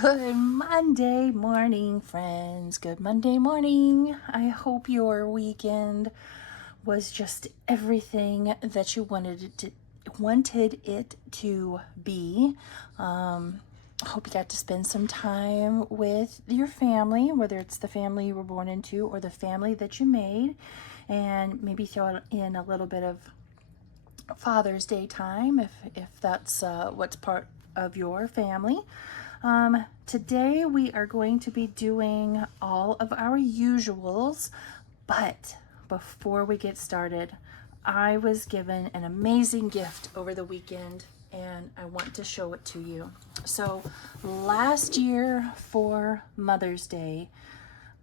Good Monday morning, friends. Good Monday morning. I hope your weekend was just everything that you wanted it to be. I hope you got to spend some time with your family, whether it's the family you were born into or the family that you made, and maybe throw in a little bit of Father's Day time if that's what's part of your family. Today we are going to be doing all of our usuals, but before we get started, I was given an amazing gift over the weekend and I want to show it to you. So last year for Mother's Day,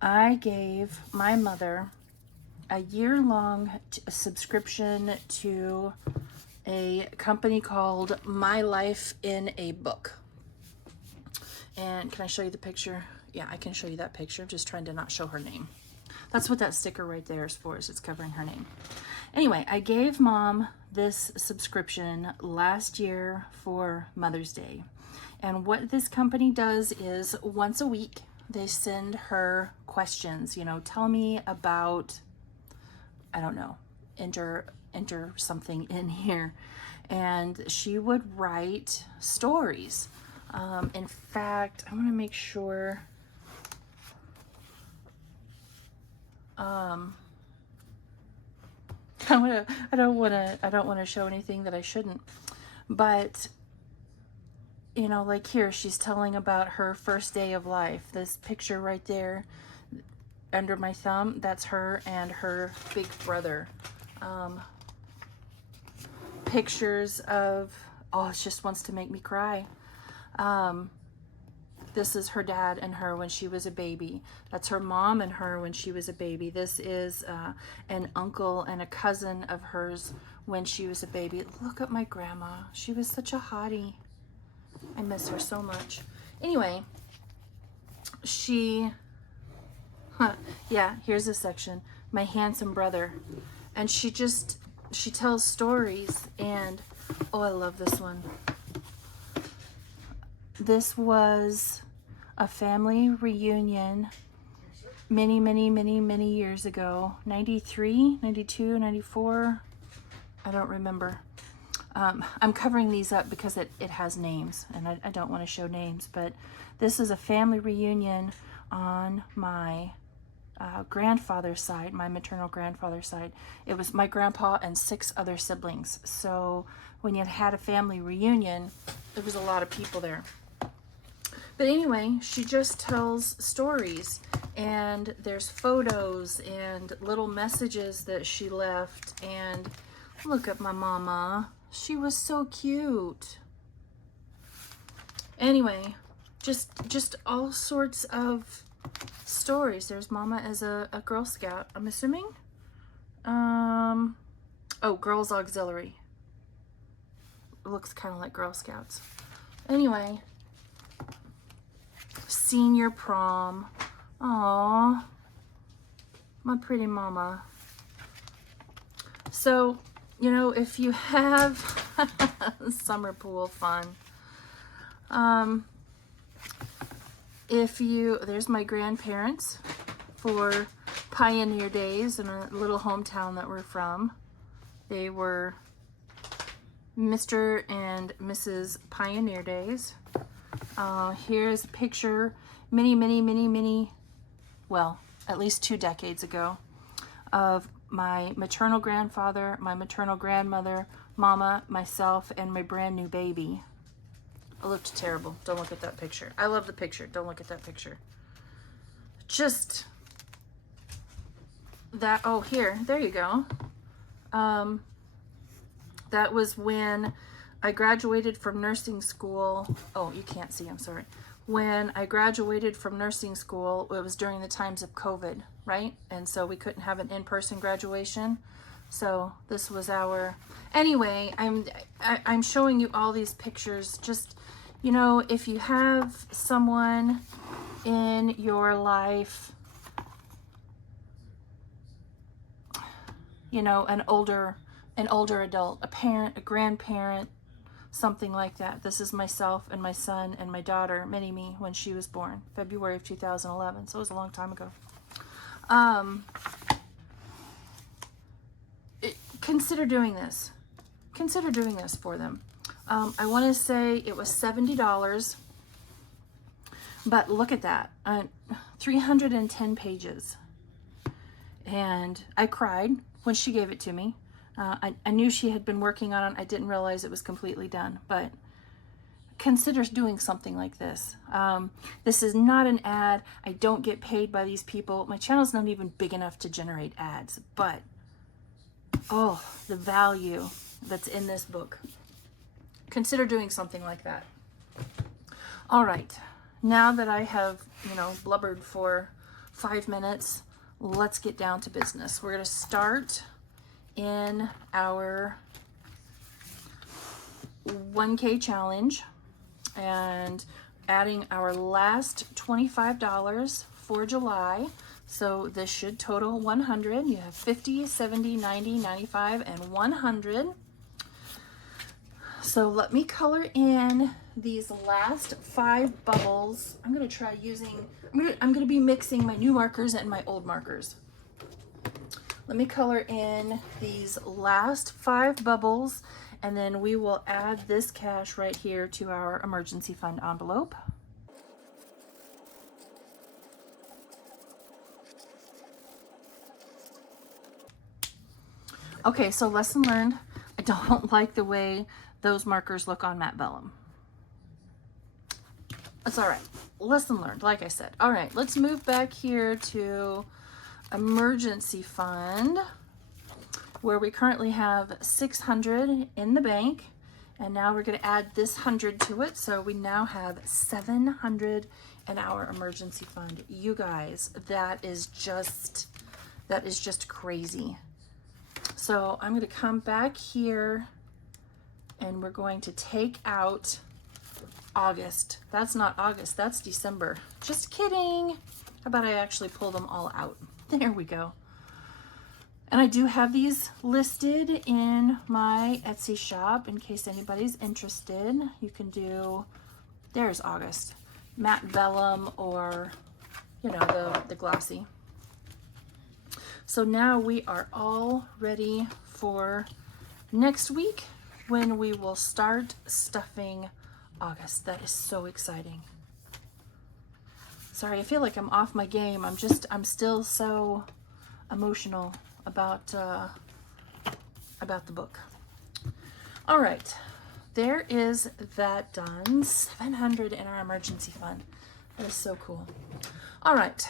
I gave my mother a year-long subscription to a company called My Life in a Book. And can I show you the picture? Yeah, I can show you that picture. I'm just trying to not show her name. That's what that sticker right there is for, is it's covering her name. Anyway, I gave Mom this subscription last year for Mother's Day. And what this company does is once a week, they send her questions. Tell me about, I don't know, enter something in here. And she would write stories. In fact, I want to make sure. I don't want to show anything that I shouldn't. But like here, she's telling about her first day of life. This picture right there, under my thumb, that's her and her big brother. Pictures of, oh, it just wants to make me cry. This is her dad and her when she was a baby. That's her mom and her when she was a baby. This is an uncle and a cousin of hers when she was a baby. Look at my grandma. She was such a hottie. I miss her so much. Anyway, yeah, here's a section. My handsome brother. And she tells stories, and oh, I love this one. This was a family reunion many years ago. 93, 92, 94. I don't remember. I'm covering these up because it has names, and I don't want to show names, but this is a family reunion on my grandfather's side, my maternal grandfather's side. It was my grandpa and 6 other siblings. So when you had a family reunion, there was a lot of people there. But anyway, she just tells stories, and there's photos and little messages that she left. And look at my mama. She was so cute. Anyway, just all sorts of stories. There's Mama as a Girl Scout, I'm assuming. Oh, Girls Auxiliary. It looks kind of like Girl Scouts. Anyway, senior prom. Aww, my pretty mama. So, if you have summer pool fun, there's my grandparents for Pioneer Days in a little hometown that we're from. They were Mr. and Mrs. Pioneer Days. Here's a picture well, at least 2 decades ago, of my maternal grandfather, my maternal grandmother, Mama, myself, and my brand new baby. I looked terrible. Don't look at that picture. I love the picture. Don't look at that picture. Just that. Oh, there you go. That was when I graduated from nursing school. Oh, you can't see, I'm sorry. When I graduated from nursing school, it was during the times of COVID, right? And so we couldn't have an in-person graduation. So this was anyway, I'm showing you all these pictures. Just, if you have someone in your life, an older adult, a parent, a grandparent, something like that. This is myself and my son and my daughter, Mini-Me, when she was born, February of 2011. So it was a long time ago. Consider doing this. Consider doing this for them. I want to say it was $70, but look at that, 310 pages. And I cried when she gave it to me. I knew she had been working on it. I didn't realize it was completely done, but consider doing something like this. This is not an ad. I don't get paid by these people. My channel's not even big enough to generate ads, but oh, the value that's in this book. Consider doing something like that. All right, now that I have, blubbered for 5 minutes, let's get down to business. We're going to start in our 1K challenge and adding our last $25 for July. So this should total 100. You have 50, 70, 90, 95, and 100. So let me color in these last 5 bubbles. I'm going to try using, I'm going to be mixing my new markers and my old markers. Let me color in these last 5 bubbles, and then we will add this cash right here to our emergency fund envelope. Okay, so lesson learned. I don't like the way those markers look on Matte Vellum. That's all right. Lesson learned, like I said. All right, let's move back here to emergency fund, where we currently have 600 in the bank, and now we're going to add this 100 to it, so we now have 700 in our emergency fund. You guys, that is just crazy. So I'm going to come back here and we're going to take out August. That's not August, that's December. Just kidding. How about I actually pull them all out? There we go. And I do have these listed in my Etsy shop in case anybody's interested. You can do, there's August, Matte Vellum, or the glossy. So now we are all ready for next week, when we will start stuffing August. That is so exciting. Sorry, I feel like I'm off my game. I'm still so emotional about the book. All right, there is that done. 700 in our emergency fund. That is so cool. All right,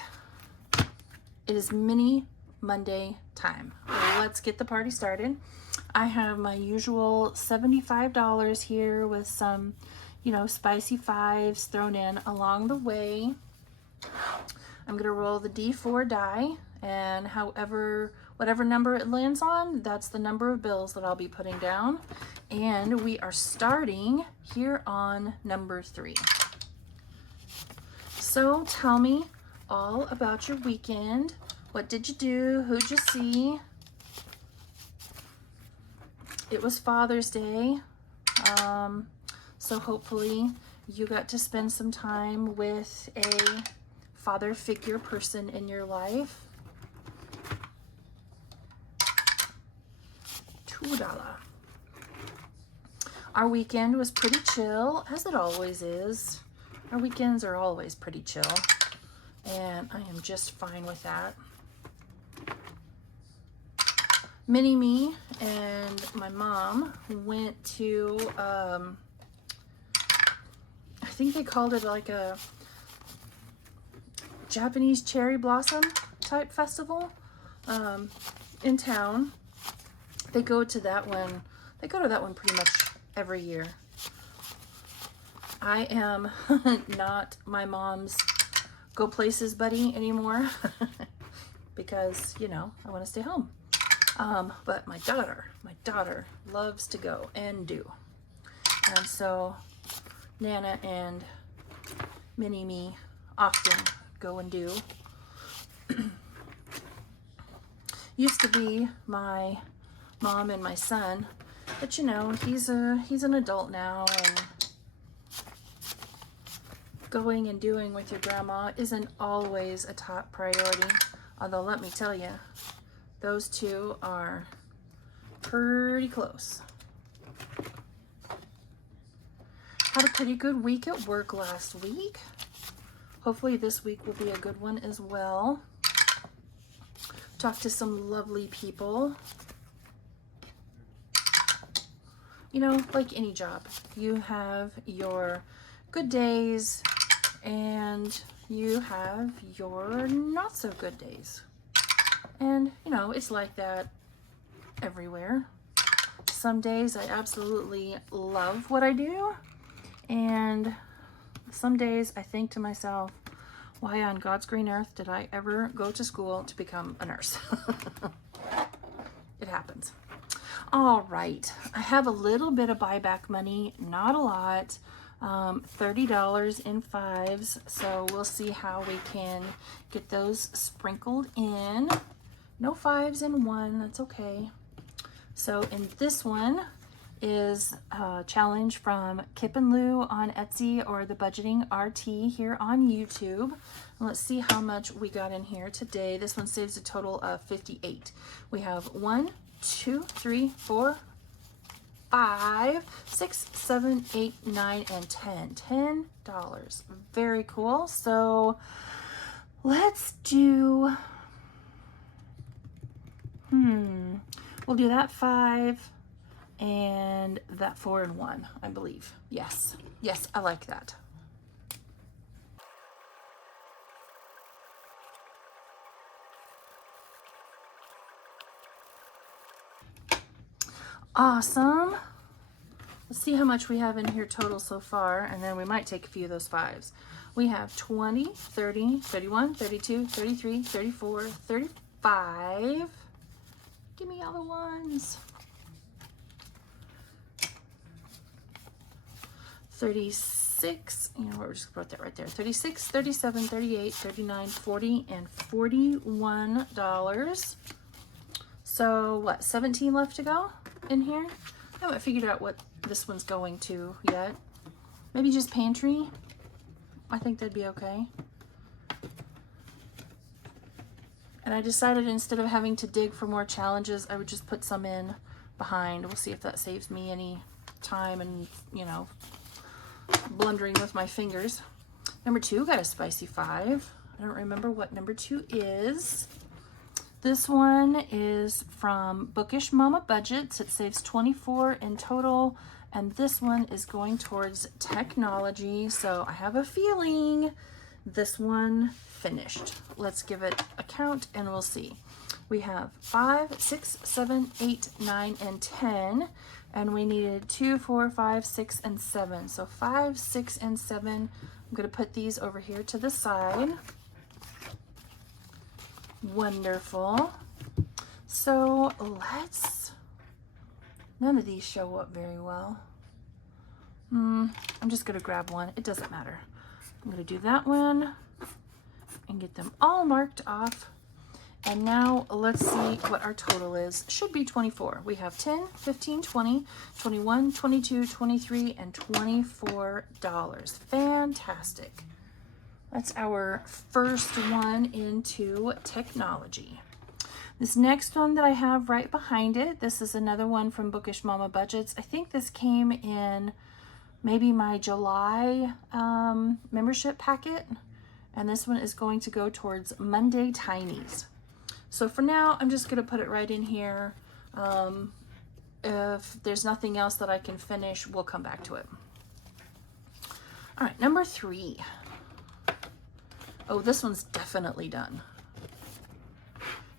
it is Mini Monday time. Let's get the party started. I have my usual $75 here with some, spicy 5s thrown in along the way. I'm going to roll the D4 die, and whatever number it lands on, that's the number of bills that I'll be putting down. And we are starting here on number 3. So tell me all about your weekend. What did you do? Who'd you see? It was Father's Day, so hopefully you got to spend some time with a father figure person in your life. $2. Our weekend was pretty chill, as it always is. Our weekends are always pretty chill, and I am just fine with that. Mini-Me and my mom went to, I think they called it like a Japanese cherry blossom type festival in town. They go to that one. They go to that one pretty much every year. I am not my mom's go places buddy anymore because, I want to stay home. But my daughter loves to go and do. And so Nana and Mini-Me often go and do. Used to be my mom and my son But you know, he's an adult now, and going and doing with your grandma isn't always a top priority. Although let me tell you, those two are pretty close. Had a pretty good week at work last week. Hopefully this week will be a good one as well. Talked to some lovely people. You know, like any job, you have your good days and you have your not so good days. And, you know, it's like that everywhere. Some days I absolutely love what I do, and some days I think to myself, why on God's green earth did I ever go to school to become a nurse? It happens. All right, I have a little bit of buyback money, not a lot, $30 in fives, so we'll see how we can get those sprinkled in. No fives in one, that's okay. So in this one is a challenge from Kip and Lou on Etsy, or the Budgeting RT here on YouTube. And let's see how much we got in here today. This one saves a total of 58. We have 1, 2, 3, 4, 5, 6, 7, 8, 9, and 10. $10. Very cool. So let's do, we'll do that 5 and that 4 and 1, I believe. Yes, I like that. Awesome. Let's see how much we have in here total so far, and then we might take a few of those fives. We have 20, 30, 31, 32, 33, 34, 35. Give me all the ones. 36, you know, we're just gonna put that right there. 36, 37, 38, 39, 40, and $41. So what, 17 left to go in here? I haven't figured out what this one's going to yet. Maybe just pantry. I think that'd be okay. And I decided instead of having to dig for more challenges, I would just put some in behind. We'll see if that saves me any time and, you know, blundering with my fingers. Number 2 got a spicy 5. I don't remember what number 2 is. This one is from Bookish Mama Budgets. It saves 24 in total, and this one is going towards technology, so I have a feeling this one finished. Let's give it a count and we'll see. We have 5, 6, 7, 8, 9, and 10, and we needed 2, 4, 5, 6, and 7. So 5, 6, and 7. I'm going to put these over here to the side. Wonderful. So let's, none of these show up very well. I'm just going to grab one. It doesn't matter. I'm going to do that one and get them all marked off. And now let's see what our total is. Should be 24. We have 10, 15, 20, 21, 22, 23, and $24. Fantastic. That's our first one into technology. This next one that I have right behind it, this is another one from Bookish Mama Budgets. I think this came in maybe my July membership packet, and this one is going to go towards Monday Tinies. So for now, I'm just going to put it right in here. If there's nothing else that I can finish, we'll come back to it. All right, number 3. Oh, this one's definitely done.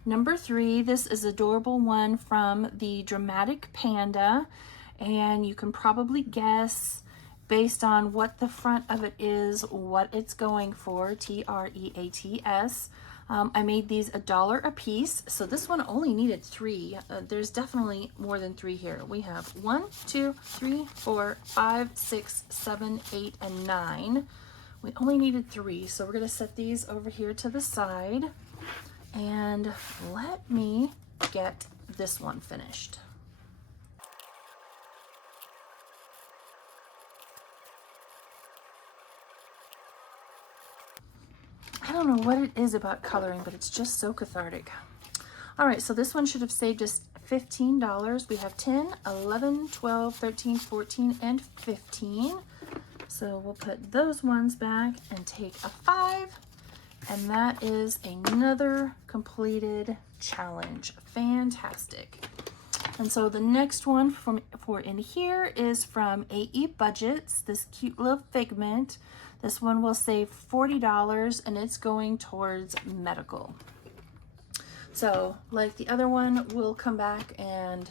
Number 3, this is adorable one from the Dramatic Panda, and you can probably guess based on what the front of it is, what it's going for, TREATS. I made these $1 a piece, so this one only needed 3. There's definitely more than 3 here. We have 1, 2, 3, 4, 5, 6, 7, 8, and 9. We only needed 3, so we're going to set these over here to the side. And let me get this one finished. I don't know what it is about coloring, but it's just so cathartic. All right, so this one should have saved us $15. We have 10, 11, 12, 13, 14, and 15. So we'll put those ones back and take a 5. And that is another completed challenge. Fantastic. And so the next one for in here is from AE Budgets, this cute little figment. This one will save $40 and it's going towards medical. So like the other one, we'll come back and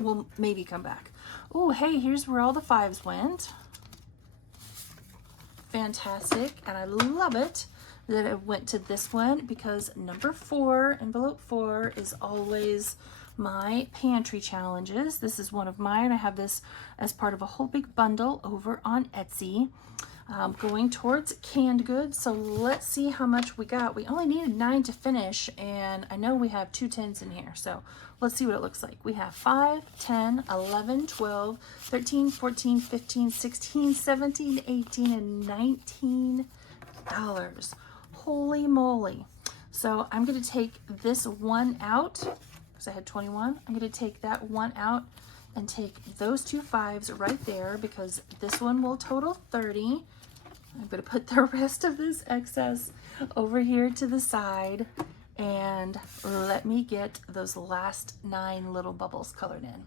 we'll maybe come back. Oh, hey, here's where all the 5s went. Fantastic. And I love it that it went to this one because number 4, envelope 4, is always my pantry challenges. This is one of mine. I have this as part of a whole big bundle over on Etsy, going towards canned goods. So let's see how much we got. We only needed 9 to finish, and I know we have 2 10s in here. So let's see what it looks like. We have 5, 10, 11, 12, 13, 14, 15, 16, 17, 18, and $19. Holy moly. So I'm going to take this one out because I had 21. I'm going to take that one out and take those 2 5s right there because this one will total 30. I'm going to put the rest of this excess over here to the side and let me get those last 9 little bubbles colored in.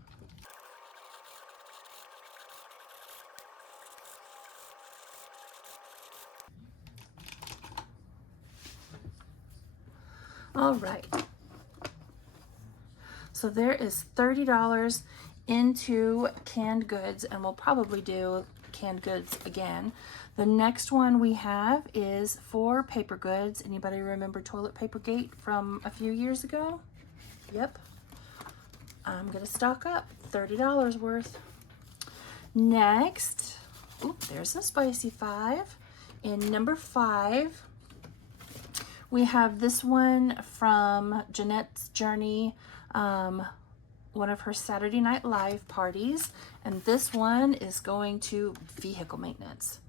All right. So there is $30 into canned goods, and we'll probably do canned goods again. The next one we have is for paper goods. Anybody remember Toilet Paper Gate from a few years ago? Yep. I'm gonna stock up $30 worth. Next, there's a spicy 5. In number 5, we have this one from Jeanette's Journey, one of her Saturday Night Live parties, and this one is going to vehicle maintenance.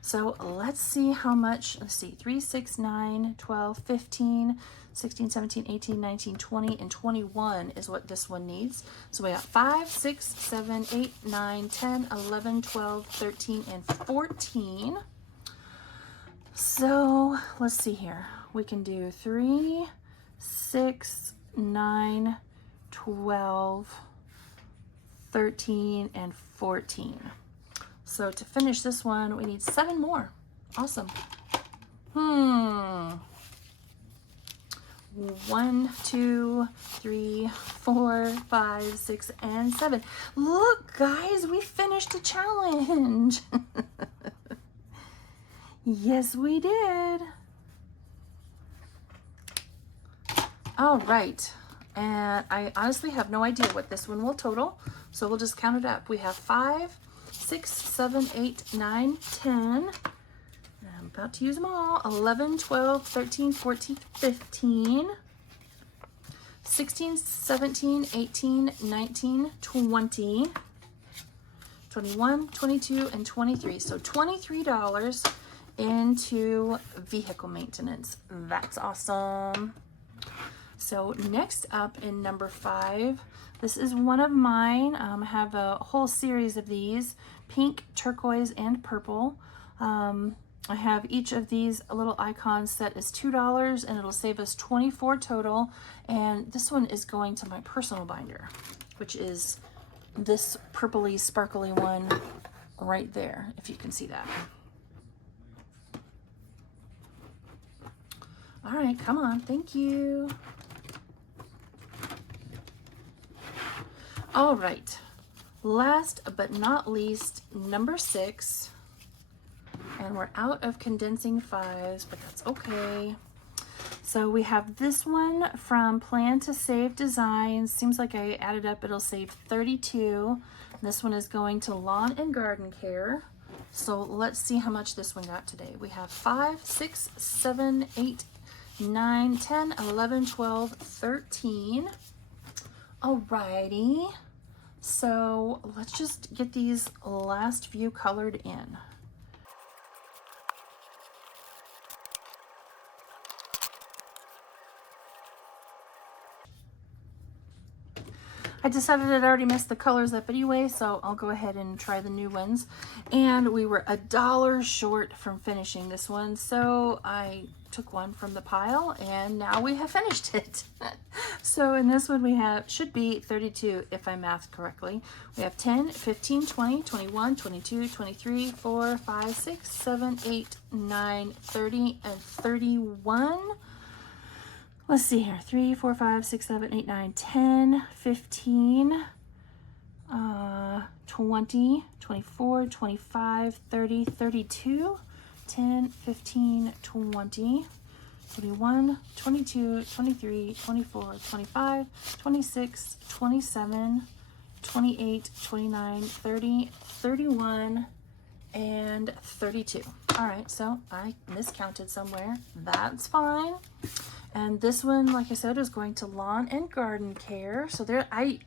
So let's see how much, let's see, 3, 6, 9, 12, 15, 16, 17, 18, 19, 20, and 21 is what this one needs. So we got 5, 6, 7, 8, 9, 10, 11, 12, 13, and 14. So let's see here. We can do 3, 6, 9, 12, 13, and 14. So to finish this one, we need 7 more. Awesome. 1, 2, 3, 4, 5, 6, and 7. Look, guys, we finished a challenge. Yes, we did. All right. And I honestly have no idea what this one will total. So we'll just count it up. We have 5, 6, 7, 8, 9, 10. I'm about to use them all. 11, 12, 13, 14, 15, 16, 17, 18, 19, 20, 21, 22, and 23. So $23 into vehicle maintenance. That's awesome. So next up in number 5, this is one of mine. I have a whole series of these, pink, turquoise, and purple. I have each of these little icons set as $2, and it'll save us 24 total. And this one is going to my personal binder, which is this purpley, sparkly one right there, if you can see that. All right, come on, thank you. All right, last but not least, number 6, and we're out of condensing 5s, but that's okay. So we have this one from Plan to Save Designs. Seems like I added up, it'll save 32. This one is going to Lawn and Garden Care. So let's see how much this one got today. We have 5, 6, 7, 8, 9, 10, 11, 12, 13. Alrighty, so let's just get these last few colored in. I decided I'd already messed the colors up anyway, so I'll go ahead and try the new ones. And we were $1 short from finishing this one, so I took one from the pile and now we have finished it. So in this one we have, should be 32 if I mathed correctly. We have 10, 15, 20, 21, 22, 23, 4, 5, 6, 7, 8, 9, 30, and 31. Let's see here, 3, 4, 5, 6, 7, 8, 9, 10, 15, 20, 24, 25, 30, 32, 10, 15, 20, 21, 22, 23, 24, 25, 26, 27, 28, 29, 30, 31, and 32. All right, so I miscounted somewhere. That's fine. And this one, like I said, is going to Lawn and Garden Care. So there, I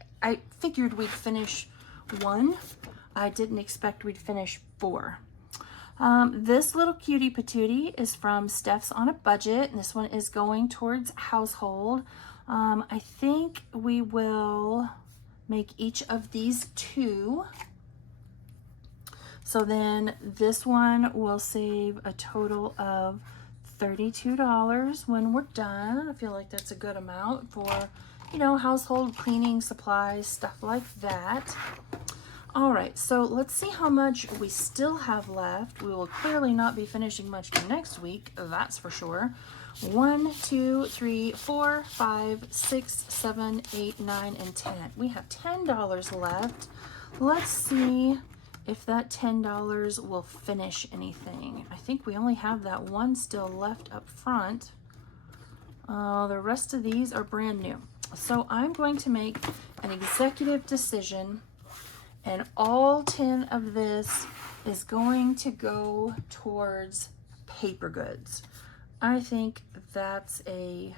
figured we'd finish 1. I didn't expect we'd finish 4. This little cutie patootie is from Steph's on a Budget, and this one is going towards household. I think we will make each of these 2. So then this one will save a total of $32 when we're done. I feel like that's a good amount for, you know, household cleaning supplies, stuff like that. All right, so let's see how much we still have left. We will clearly not be finishing much for next week, that's for sure. 1, 2, 3, 4, 5, 6, 7, 8, 9, and 10. We have $10 left. Let's see if that $10 will finish anything. I think we only have that one still left up front. The rest of these are brand new. So I'm going to make an executive decision, and all 10 of this is going to go towards paper goods. I think that's a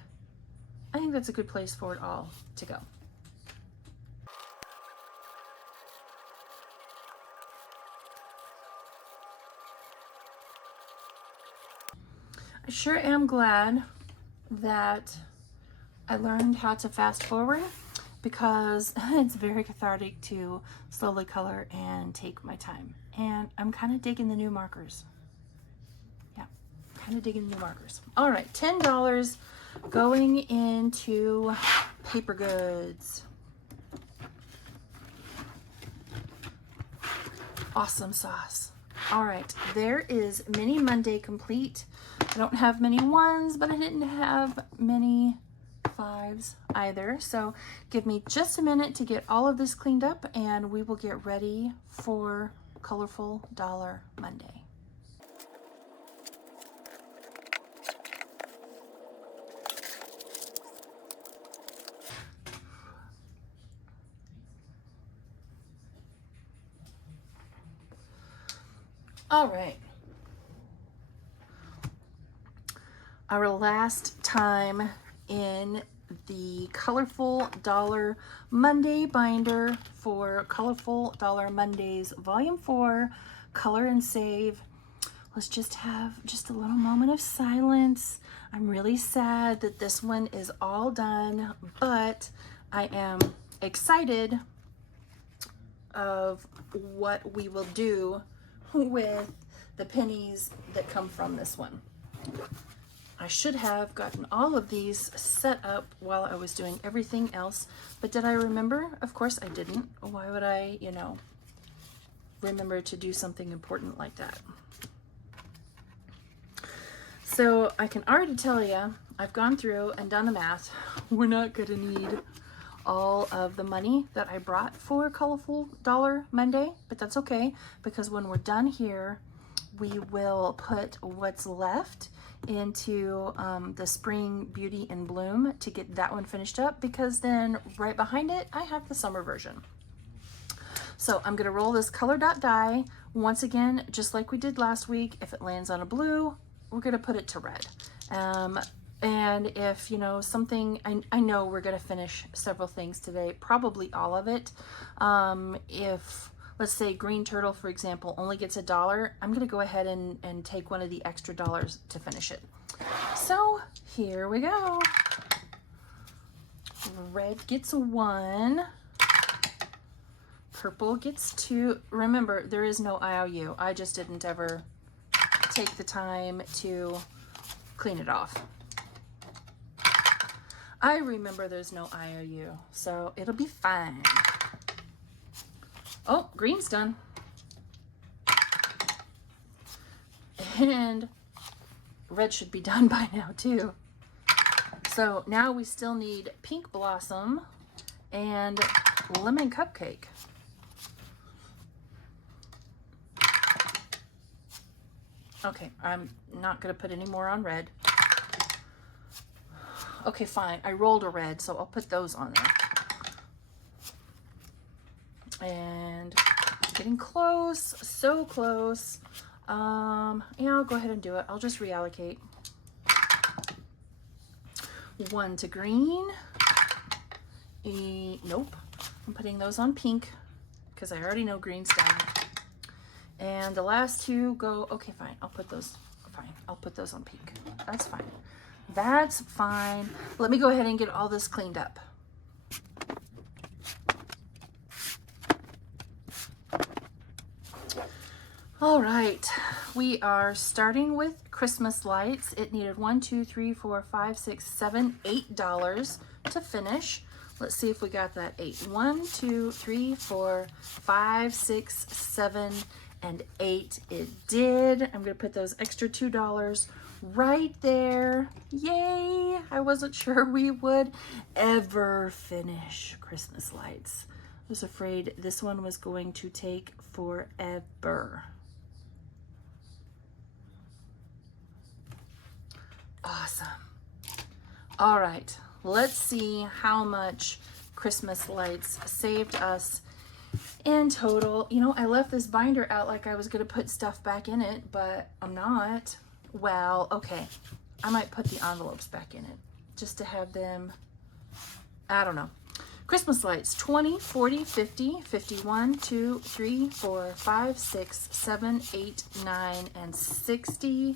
good place for it all to go. I sure am glad that I learned how to fast forward, because it's very cathartic to slowly color and take my time. And I'm kind of digging the new markers. Yeah, kind of digging the new markers. All right, $10 going into paper goods. Awesome sauce. All right, there is Mini Monday complete. I don't have many 1s, but I didn't have many 5s either. So give me just a minute to get all of this cleaned up and we will get ready for Colorful Dollar Monday. All right. Our last time in the Colorful Dollar Monday binder for Colorful Dollar Mondays Volume 4, Color and Save. Let's just have just a little moment of silence. I'm really sad that this one is all done, but I am excited of what we will do with the pennies that come from this one. I should have gotten all of these set up while I was doing everything else, but did I remember? Of course I didn't. Why would I, you know, remember to do something important like that? So I can already tell you, I've gone through and done the math. We're not gonna need all of the money that I brought for Colorful Dollar Monday, but that's okay, because when we're done here, we will put what's left into the Spring Beauty in Bloom to get that one finished up, because then right behind it I have the summer version. So I'm gonna roll this color dot die once again, just like we did last week. If it lands on a blue, we're gonna put it to red. And if, you know, something, I know we're gonna finish several things today, probably all of it. If, let's say Green Turtle, for example, only gets $1, I'm gonna go ahead and take one of the extra dollars to finish it. So here we go. Red gets 1. Purple gets 2. Remember, there is no IOU. I just didn't ever take the time to clean it off. I remember there's no IOU, so it'll be fine. Oh, green's done. And red should be done by now too. So now we still need Pink Blossom and Lemon Cupcake. Okay, I'm not gonna put any more on red. Okay, fine, I rolled a red, so I'll put those on there. And getting close, so close. Yeah, I'll go ahead and do it. I'll just reallocate. 1 to green. Nope. I'm putting those on pink because I already know green's done. And the last 2 go, okay, fine. I'll put those on pink. That's fine. That's fine. Let me go ahead and get all this cleaned up. All right, we are starting with Christmas lights. It needed $1, 2, 3, 4, 5, 6, 7, $8 to finish. Let's see if we got that 8. 1, 2, 3, 4, 5, 6, 7, and 8. It did. I'm gonna put those extra $2 right there. Yay! I wasn't sure we would ever finish Christmas lights. I was afraid this one was going to take forever. Awesome. All right, let's see how much Christmas lights saved us in total. You know, I left this binder out like I was gonna put stuff back in it, but I'm not. Well, okay, I might put the envelopes back in it just to have them, I don't know. Christmas lights, 20, 40, 50, 51, 2, 3, 4, 5, 6, 7, 8, 9, and $60,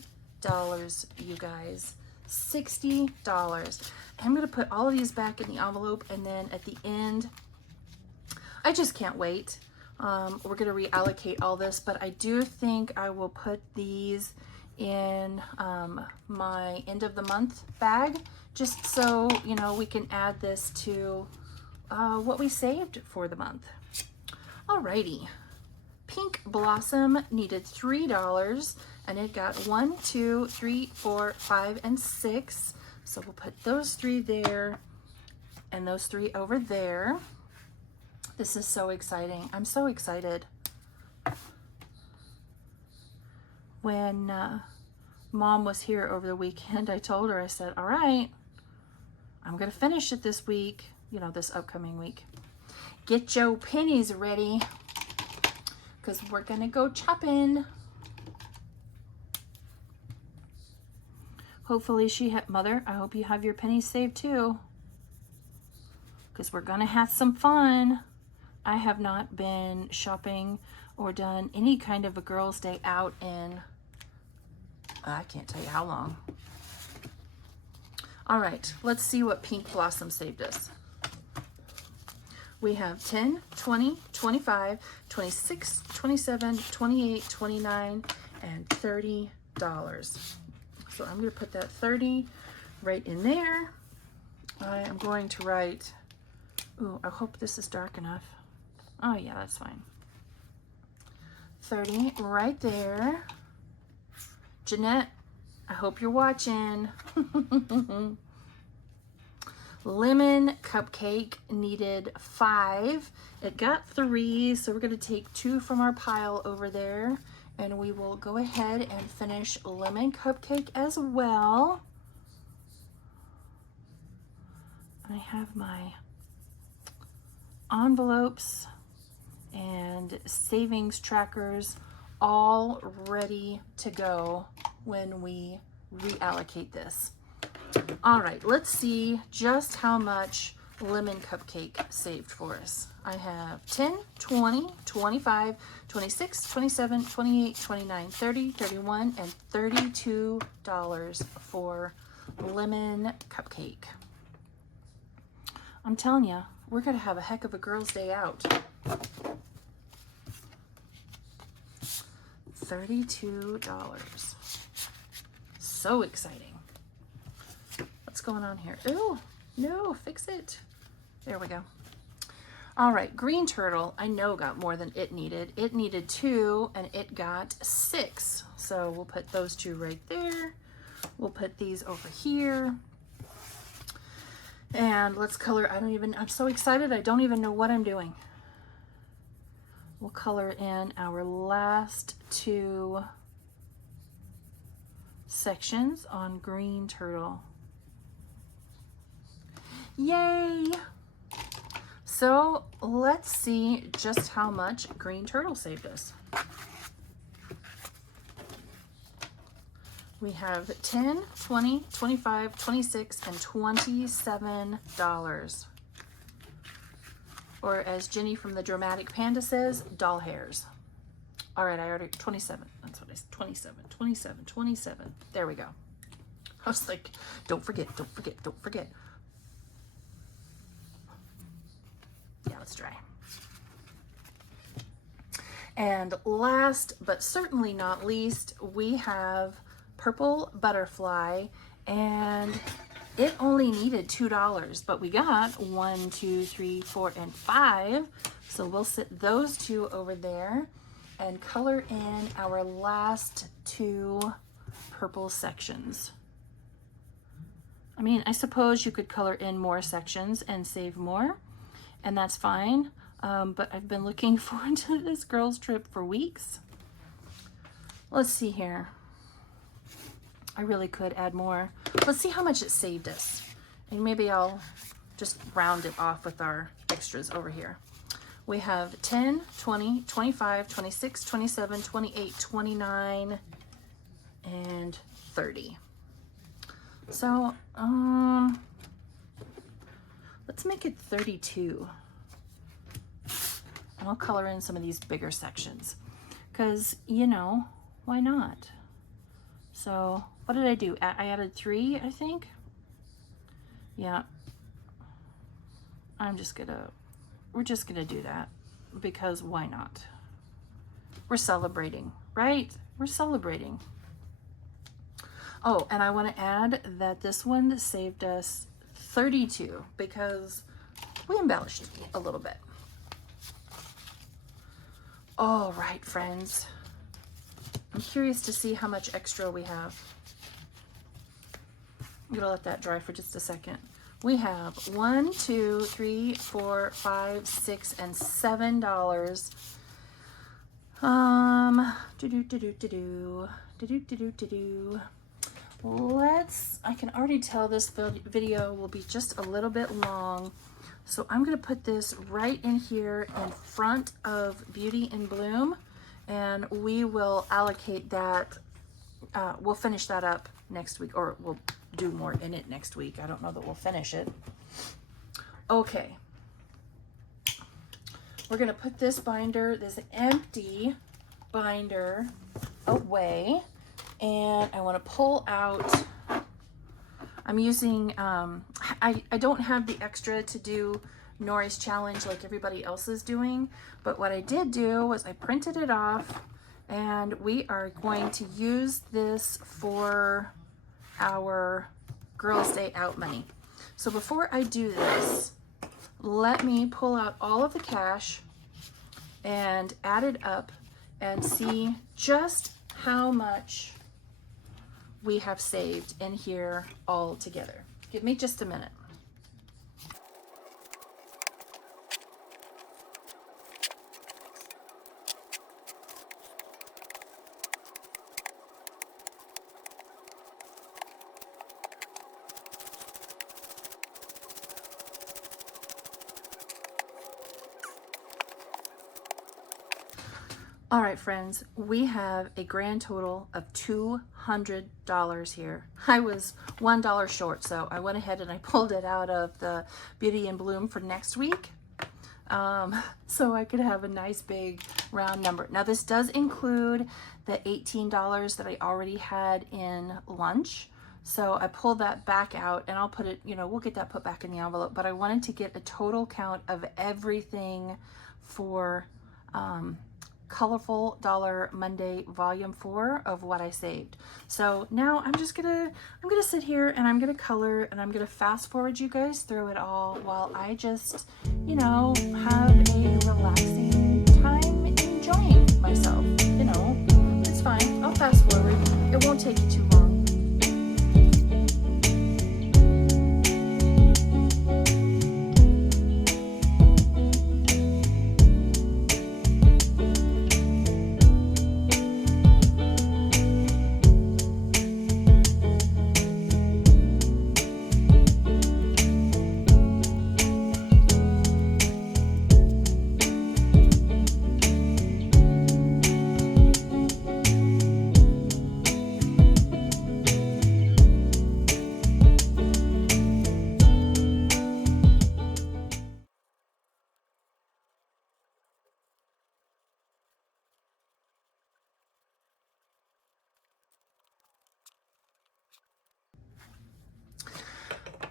you guys. $60. I'm gonna put all of these back in the envelope, and then at the end, I just can't wait. We're gonna reallocate all this, but I do think I will put these in my end of the month bag, just so, you know, we can add this to what we saved for the month. Alrighty. Pink Blossom needed $3, and it got 1, 2, 3, 4, 5, and 6. So we'll put those 3 there and those 3 over there. This is so exciting. I'm so excited. When Mom was here over the weekend, I told her, I said, all right, I'm gonna finish it this week, you know, this upcoming week. Get your pennies ready, because we're gonna go chopping. Hopefully Mother, I hope you have your pennies saved too, because we're gonna have some fun. I have not been shopping or done any kind of a girls' day out in, I can't tell you how long. All right, let's see what Pink Blossom saved us. We have 10, 20, 25, 26, 27, 28, 29, and $30. So I'm gonna put that 30 right in there. I am going to write, ooh, I hope this is dark enough. Oh yeah, that's fine. 30 right there. Jeanette, I hope you're watching. Lemon Cupcake needed 5. It got 3, so we're gonna take 2 from our pile over there, and we will go ahead and finish Lemon Cupcake as well. I have my envelopes and savings trackers all ready to go when we reallocate this. All right, let's see just how much Lemon Cupcake saved for us. I have 10, 20, 25, 26, 27, 28, 29, 30, 31, and $32 for Lemon Cupcake. I'm telling you, we're gonna have a heck of a girls' day out. $32. So exciting. What's going on here? Ooh, no, fix it. There we go. All right, Green Turtle, I know got more than it needed. It needed 2 and it got 6. So we'll put those 2 right there. We'll put these over here. And let's color, I'm so excited, I don't even know what I'm doing. We'll color in our last 2 sections on Green Turtle. Yay! So let's see just how much Green Turtle saved us. We have 10, 20, 25, 26, and $27. Or as Jenny from the Dramatic Panda says, doll hairs. All right, I already, 27. That's what I said, 27, 27, 27. There we go. I was like, don't forget, don't forget, don't forget. Yeah, let's try. And last, but certainly not least, we have Purple Butterfly, and it only needed $2, but we got 1, 2, 3, 4, and 5. So we'll sit those 2 over there and color in our last 2 purple sections. I mean, I suppose you could color in more sections and save more, and that's fine. But I've been looking forward to this girls' trip for weeks. Let's see here. I really could add more. Let's see how much it saved us. And maybe I'll just round it off with our extras over here. We have 10, 20, 25, 26, 27, 28, 29, and 30. So, let's make it 32. And I'll color in some of these bigger sections. Because, you know, why not? So, what did I do? I added 3, I think. Yeah. We're just gonna do that because why not? We're celebrating, right? We're celebrating. Oh, and I want to add that this one saved us 32 because we embellished a little bit. All right, friends. I'm curious to see how much extra we have. I'm gonna let that dry for just a second. We have 1, 2, 3, 4, 5, 6, and $7. I can already tell this video will be just a little bit long. So I'm gonna put this right in here in front of Beauty in Bloom, and we will allocate that, we'll finish that up next week, or we'll do more in it next week. I don't know that we'll finish it. Okay. We're gonna put this binder, this empty binder, away, and I want to pull out, I'm using, I don't have the extra to do Nori's challenge like everybody else is doing, but what I did do was I printed it off, and we are going to use this for our Girls' Day Out money. So before I do this, let me pull out all of the cash and add it up and see just how much we have saved in here all together. Give me just a minute. All right, friends, we have a grand total of $200 here. I was $1 short, so I went ahead and I pulled it out of the Beauty in Bloom for next week, so I could have a nice big round number. Now, this does include the $18 that I already had in lunch, so I pulled that back out, and I'll put it, you know, we'll get that put back in the envelope, but I wanted to get a total count of everything for Colorful Dollar Monday Volume 4 of what I saved. So now I'm gonna sit here and I'm gonna color, and I'm gonna fast forward you guys through it all while I just, you know, have a relaxing time enjoying myself. You know, it's fine. I'll fast forward. It won't take you too long.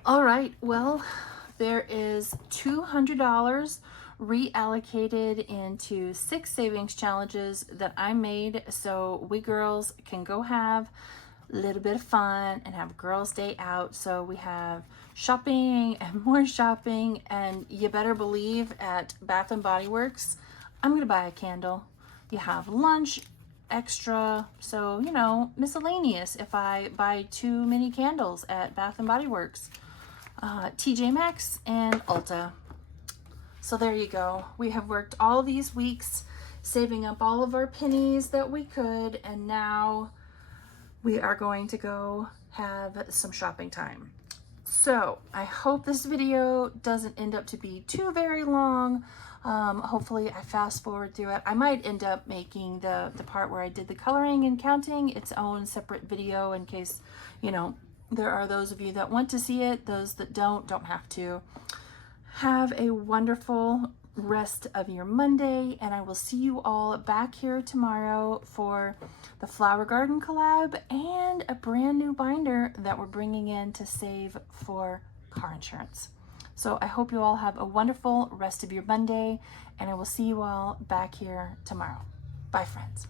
All right, well, there is $200 reallocated into 6 savings challenges that I made so we girls can go have a little bit of fun and have a girls' day out. So we have shopping and more shopping, and you better believe at Bath and Body Works, I'm gonna buy a candle. You have lunch extra, so you know, miscellaneous if I buy too many candles at Bath and Body Works. TJ Maxx and Ulta. So there you go. We have worked all these weeks saving up all of our pennies that we could, and now we are going to go have some shopping time. So I hope this video doesn't end up to be too very long. Hopefully I fast forward through it. I might end up making the part where I did the coloring and counting its own separate video in case, you know, there are those of you that want to see it. Those that don't have to. Have a wonderful rest of your Monday, and I will see you all back here tomorrow for the Flower Garden collab and a brand new binder that we're bringing in to save for car insurance. So I hope you all have a wonderful rest of your Monday, and I will see you all back here tomorrow. Bye, friends.